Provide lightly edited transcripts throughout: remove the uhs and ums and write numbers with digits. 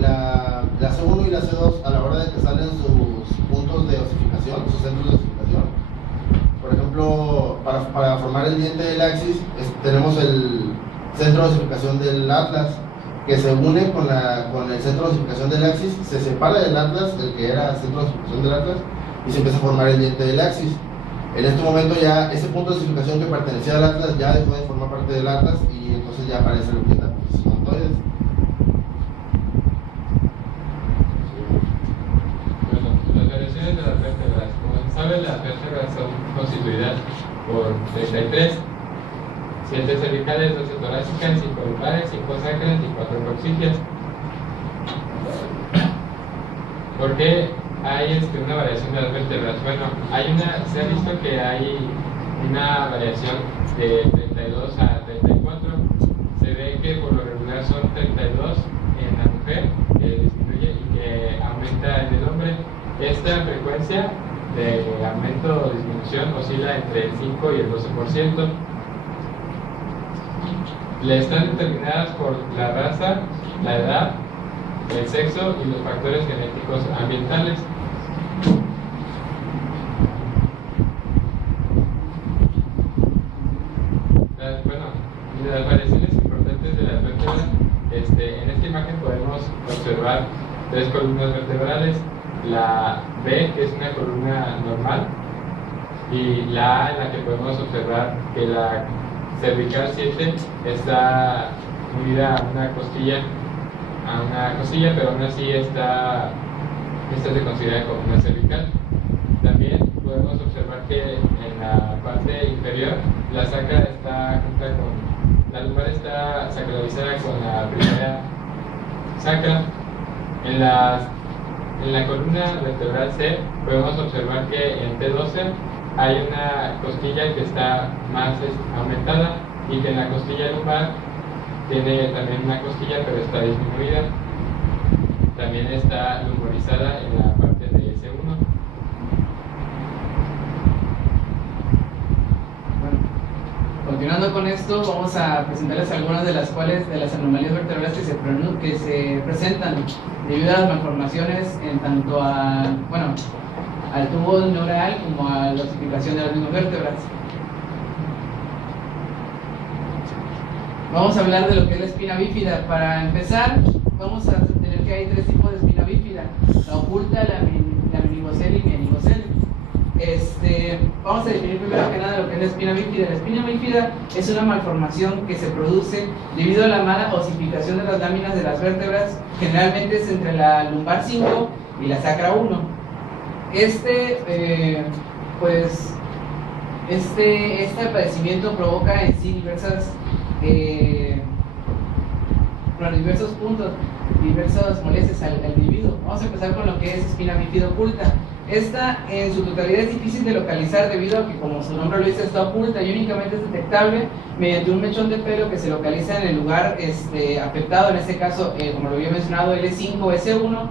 la C1 y la C2, a la hora de que salen sus puntos de osificación, sus centros de osificación, por ejemplo, para formar el diente del axis, tenemos el centro de osificación del atlas, que se une con el centro de osificación del axis, se separa del atlas, el que era centro de osificación del atlas, y se empieza a formar el diente del axis. En este momento ya ese punto de osificación que pertenecía al atlas ya dejó de formar parte del atlas, y entonces ya aparece lo que es la apófisis odontoides. Bueno, las variaciones de las vértebras. Como se sabe, las vértebras son constituidas por 33. 7 cervicales, 12 torácicas, 5 lumbares, 5 sacras y 4 coxígeas. ¿Por qué hay una variación de las vértebras? Bueno, se ha visto que hay una variación de 32 a 34. Se ve que por lo regular son 32 en la mujer, que disminuye y que aumenta en el hombre. Esta frecuencia de aumento o disminución oscila entre el 5 y el 12%. Están determinadas por la raza, la edad, el sexo y los factores genéticos ambientales. Las variaciones importantes de las vértebras, en esta imagen podemos observar 3 columnas vertebrales: la B, que es una columna normal, y la A, en la que podemos observar que la cervical 7 está unida a una costilla, pero aún así esta se considera como una cervical. También podemos observar que en la parte inferior la sacra está junta con la lumbar, está sacralizada con la primera sacra. En la columna vertebral C podemos observar que en T12 hay una costilla que está más aumentada, y que en la costilla lumbar tiene también una costilla, pero está disminuida. También está lumborizada en la parte de S1. Bueno, continuando con esto, vamos a presentarles algunas de las anomalías vertebrales que se presentan debido a las malformaciones en tanto al tubo neural como a la osificación de las mismas vértebras. Vamos a hablar de lo que es la espina bífida. Para empezar, vamos a tener que hay 3 tipos de espina bífida: la oculta, la meningocele y meningocele. Vamos a definir primero que nada lo que es la espina bífida. La espina bífida es una malformación que se produce debido a la mala osificación de las láminas de las vértebras. Generalmente es entre la lumbar 5 y la sacra 1. Este padecimiento provoca en sí diversos puntos, diversas molestias al individuo. Vamos a empezar con lo que es espina bífida oculta. Esta en su totalidad es difícil de localizar debido a que, como su nombre lo dice, está oculta y únicamente es detectable mediante un mechón de pelo que se localiza en el lugar afectado, en este caso, como lo había mencionado, L5 o S1,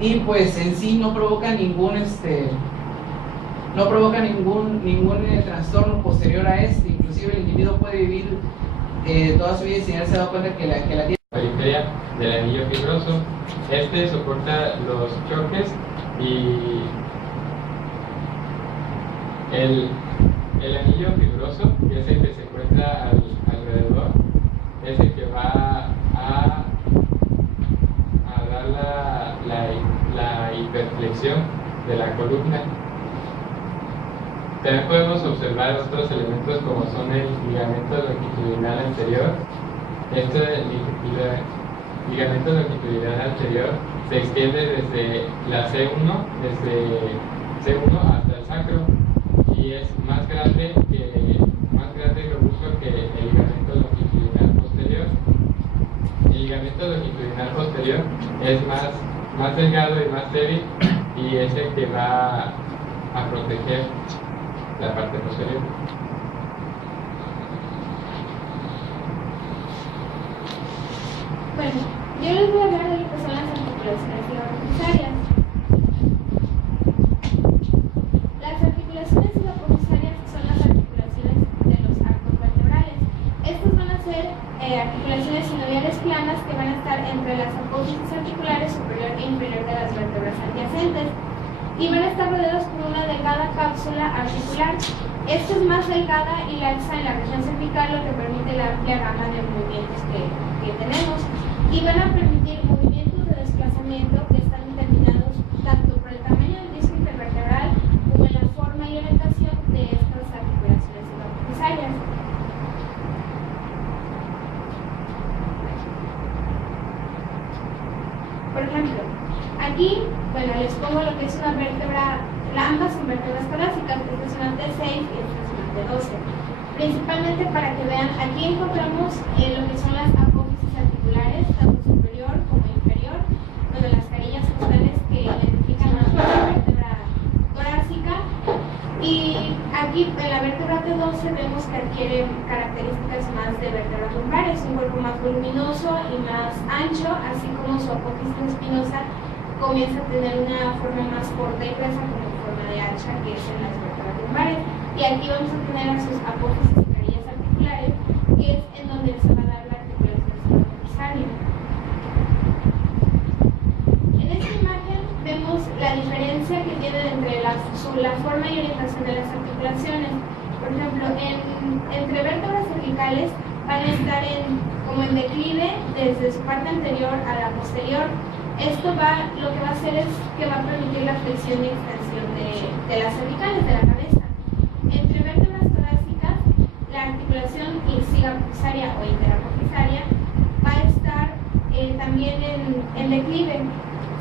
y pues en sí no provoca ningún trastorno posterior a inclusive el individuo puede vivir toda su vida sin haberse dado cuenta que la tiene. Periferia del anillo fibroso. Soporta los choques, y el anillo fibroso, que es el que se encuentra alrededor, es el que va a dar la hiperflexión de la columna. También podemos observar otros elementos como son el ligamento longitudinal anterior. Ligamento longitudinal anterior se extiende desde la C1, hasta el sacro, y es más grande y robusto que el ligamento longitudinal posterior. El ligamento longitudinal posterior es más delgado y más débil, y es el que va a proteger la parte posterior. Bueno, yo les voy a hablar de lo que son las articulaciones hipoposarias. Las articulaciones hipoposarias son las articulaciones de los arcos vertebrales. Estas van a ser articulaciones sinoviales planas que van a estar entre las apófisis articulares superior e inferior de las vértebras adyacentes y van a estar rodeados por una delgada cápsula articular. Esta es más delgada y laxa en la región cervical, lo que permite la amplia gama de movimientos que tenemos, y van a permitir movimientos de desplazamiento que están determinados tanto por el tamaño del disco intervertebral como en la forma y orientación de estas articulaciones intervertebrales. Por ejemplo, aquí, bueno, les pongo lo que es una vértebra, ambas son vértebras torácicas, esta es una T6 y esta es una T12. Principalmente para que vean, aquí encontramos lo que son las apófisis articulares, tanto superior como inferior, bueno, las carillas costales que identifican a la vértebra torácica. Y aquí en la vértebra T12 vemos que adquiere características más de vértebras lumbares, un cuerpo más voluminoso y más ancho, así como su apófisis espinosa comienza a tener una forma más corta y gruesa como forma de hacha, que es en las vértebras lumbares. Y aquí vamos a tener a sus apófisis y carillas articulares, que es en donde se va a dar la articulación sinovial. En esta imagen vemos la diferencia que tienen entre la forma y orientación de las articulaciones. Por ejemplo, entre vértebras cervicales van a estar como en declive desde su parte anterior a la posterior. Esto lo que va a hacer es que va a permitir la flexión y extensión de las cervicales, de la cabeza. Entre vértebras torácicas, la articulación sigaprofisaria o interaprofisaria va a estar también en declive.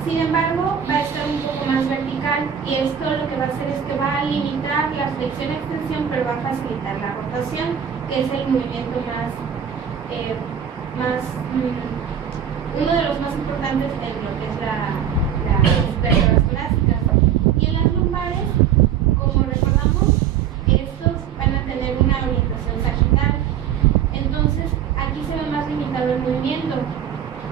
Sin embargo, va a estar un poco más vertical y esto lo que va a hacer es que va a limitar la flexión y extensión, pero va a facilitar la rotación, que es el movimiento uno de los más importantes en lo que es las vértebras torácicas. Y en las lumbares, como recordamos, estos van a tener una orientación sagital. Entonces, aquí se ve más limitado el movimiento.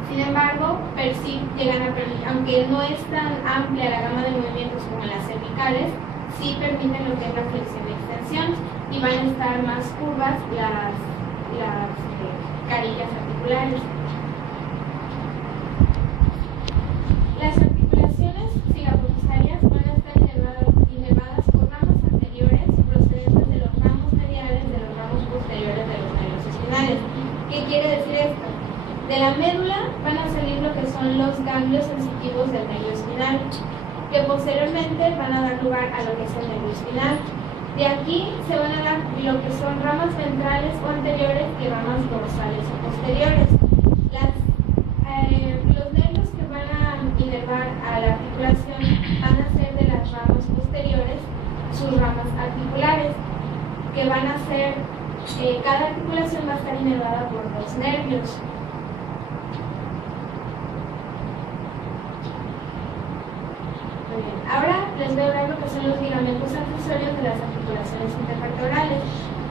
Sin embargo, sí llegan a permitir, aunque no es tan amplia la gama de movimientos como en las cervicales, sí permiten lo que es la flexión y extensión y van a estar más curvas las carillas articulares. Las articulaciones sigaprofisarias van a estar inervadas por ramas anteriores procedentes de los ramos mediales de los ramos posteriores de los nervios espinales. ¿Qué quiere decir esto? De la médula van a salir lo que son los ganglios sensitivos del nervio espinal, que posteriormente van a dar lugar a lo que es el nervio espinal. De aquí se van a dar lo que son ramas ventrales o anteriores y ramas dorsales o posteriores. Los nervios que van a inervar a la articulación van a ser de las ramas posteriores, sus ramas articulares, que van a ser, cada articulación va a estar inervada por dos nervios. Muy bien. Ahora les voy a hablar lo que son los ligamentos accesorios de las articulaciones intervertebrales.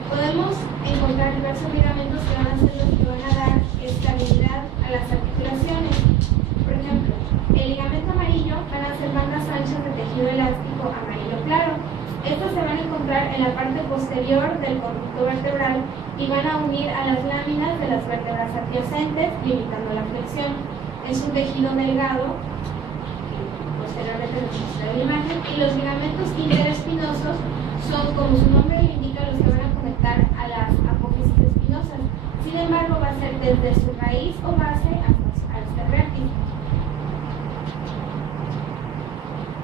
Podemos encontrar diversos ligamentos que van a ser los que van a dar estabilidad a las articulaciones. Por ejemplo, el ligamento amarillo van a ser bandas anchas de tejido elástico amarillo claro. Estos se van a encontrar en la parte posterior del conducto vertebral y van a unir a las láminas de las vértebras adyacentes, limitando la flexión. Es un tejido delgado, posteriormente les mostraré la imagen, y los ligamentos interespinosos son, como su nombre le indica, los que van a conectar a las apófisis espinosas. Sin embargo, va a ser desde su raíz o base hasta el vértice.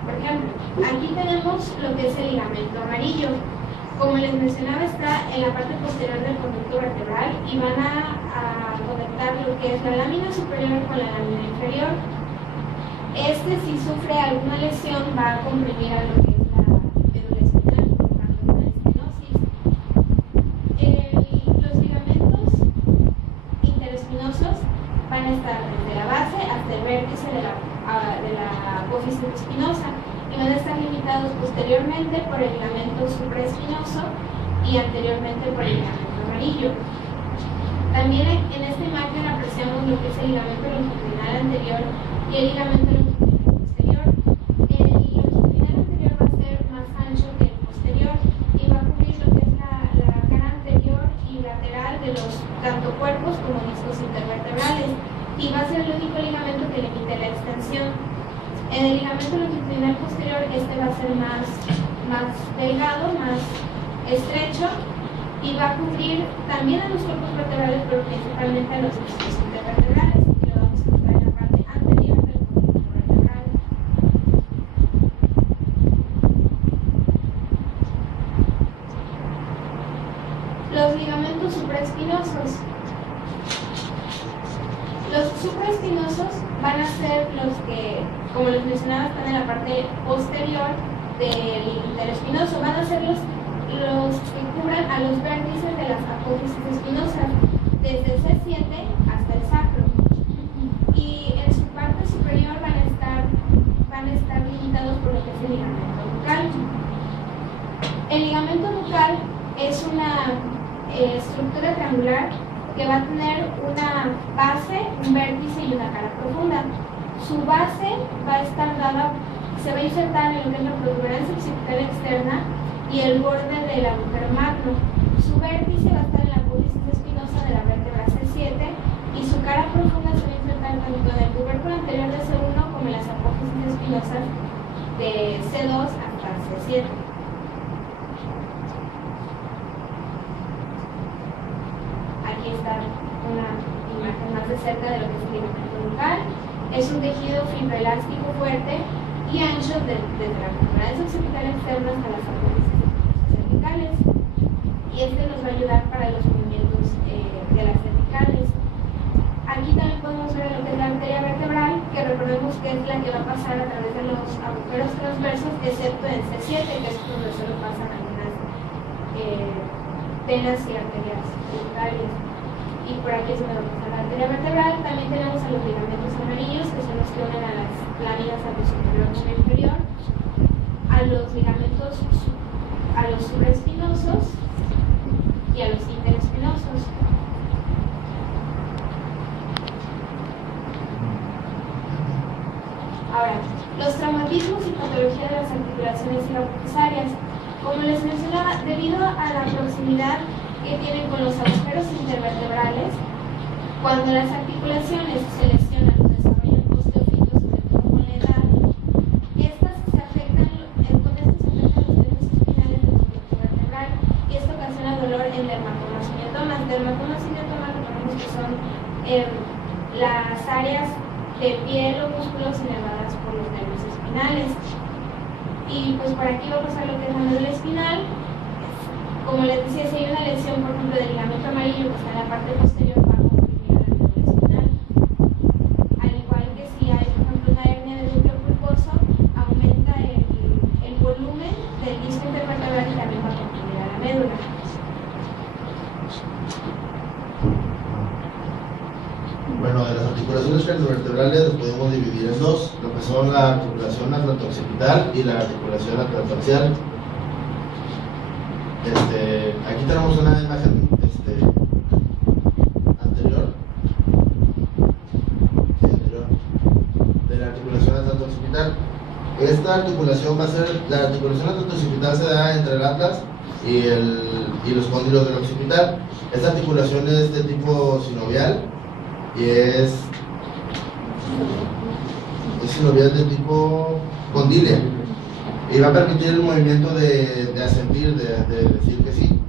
Por ejemplo, aquí tenemos lo que es el ligamento amarillo. Como les mencionaba, está en la parte posterior del conducto vertebral y van a conectar lo que es la lámina superior con la lámina inferior. Si sufre alguna lesión, va a comprimir a lo que es la médula espinal, provocando una estenosis. Los ligamentos interespinosos van a estar desde la base hasta el vértice de la apófisis espinosa y van a estar limitados posteriormente por el ligamento supraespinoso y anteriormente por el ligamento amarillo. También en esta imagen apreciamos lo que es el ligamento longitudinal anterior y el ligamento longitudinal posterior. El longitudinal anterior va a ser más ancho que el posterior y va a cubrir lo que es la cara anterior y lateral de los tanto cuerpos como discos intervertebrales y va a ser el único ligamento que limite la extensión. En el ligamento longitudinal posterior este va a ser más delgado, más estrecho y va a cubrir también a los cuerpos vertebrales, pero principalmente a los discos intervertebrales, que lo vamos a encontrar en la parte anterior del cuerpo vertebral. Los ligamentos supraespinosos. Los supraespinosos van a ser los que, como les mencionaba, están en la parte posterior del interespinoso. Van a ser los que cubran a los vértices de las apófisis espinosas, desde el C7 hasta el sacro. Y en su parte superior van a estar limitados por lo que es el ligamento nucal. El ligamento nucal es una estructura triangular que va a tener una base, un vértice y una cara profunda. Su base va a estar dada, se va a insertar en lo que es la protuberancia occipital externa y el borde del agujero magno. Su vértice va a estar en la apófisis espinosa de la vértebra C7 y su cara profunda se va a insertar tanto en el tubérculo anterior de C1 como en las apófisis espinosas de C2 hasta C7. Aquí está una imagen más de cerca de lo que es el ligamento nucal. Es un tejido fibroelástico fuerte y ancho desde la protuberancia occipital externa hasta las apófisis cervicales. Y este nos va a ayudar para los movimientos de las cervicales. Aquí también podemos ver lo que es la arteria vertebral, que recordemos que es la que va a pasar a través de los agujeros transversos, excepto en C7, que es donde solo pasan algunas venas y arterias secundarias. Y por aquí es donde va a pasar la arteria vertebral. También tenemos a los ligamentos amarillos, que son los que unen a las láminas anterior y inferior, a los ligamentos, a los supraespinosos y a los interespinosos. Ahora, los traumatismos y patología de las articulaciones iliopatosarias. Como les mencionaba, debido a la proximidad que tienen con los agujeros intervertebrales, cuando las articulaciones se lesionan o desarrollan osteofitos, sobre todo con la edad, estas se afectan, con estos se afectan los nervios espinales del conducto vertebral y esto ocasiona dolor en dermatomas y miotomas. Dermatomas y miotomas recordemos que son las áreas de piel o músculos inervadas por los nervios espinales. Y pues por aquí va a pasar lo que es la médula espinal. Como les decía, si hay una lesión, por ejemplo, del ligamento amarillo que está en la parte posterior, va a comprimir a la médula espinal. Al igual que si hay, por ejemplo, una hernia del núcleo pulposo, aumenta el volumen del disco intervertebral y también va a comprimir a la médula. Bueno, de las articulaciones cardiovertebrales las podemos dividir en dos, lo que son la articulación atlantooccipital y la articulación atlantoaxial. Aquí tenemos una imagen anterior de la articulación atlantooccipital. Esta articulación va a ser, la articulación atlantooccipital se da entre el atlas y los cóndilos del occipital. Esta articulación es de tipo sinovial y es sinovial de tipo condilia y va a permitir el movimiento de asentir, de decir que sí.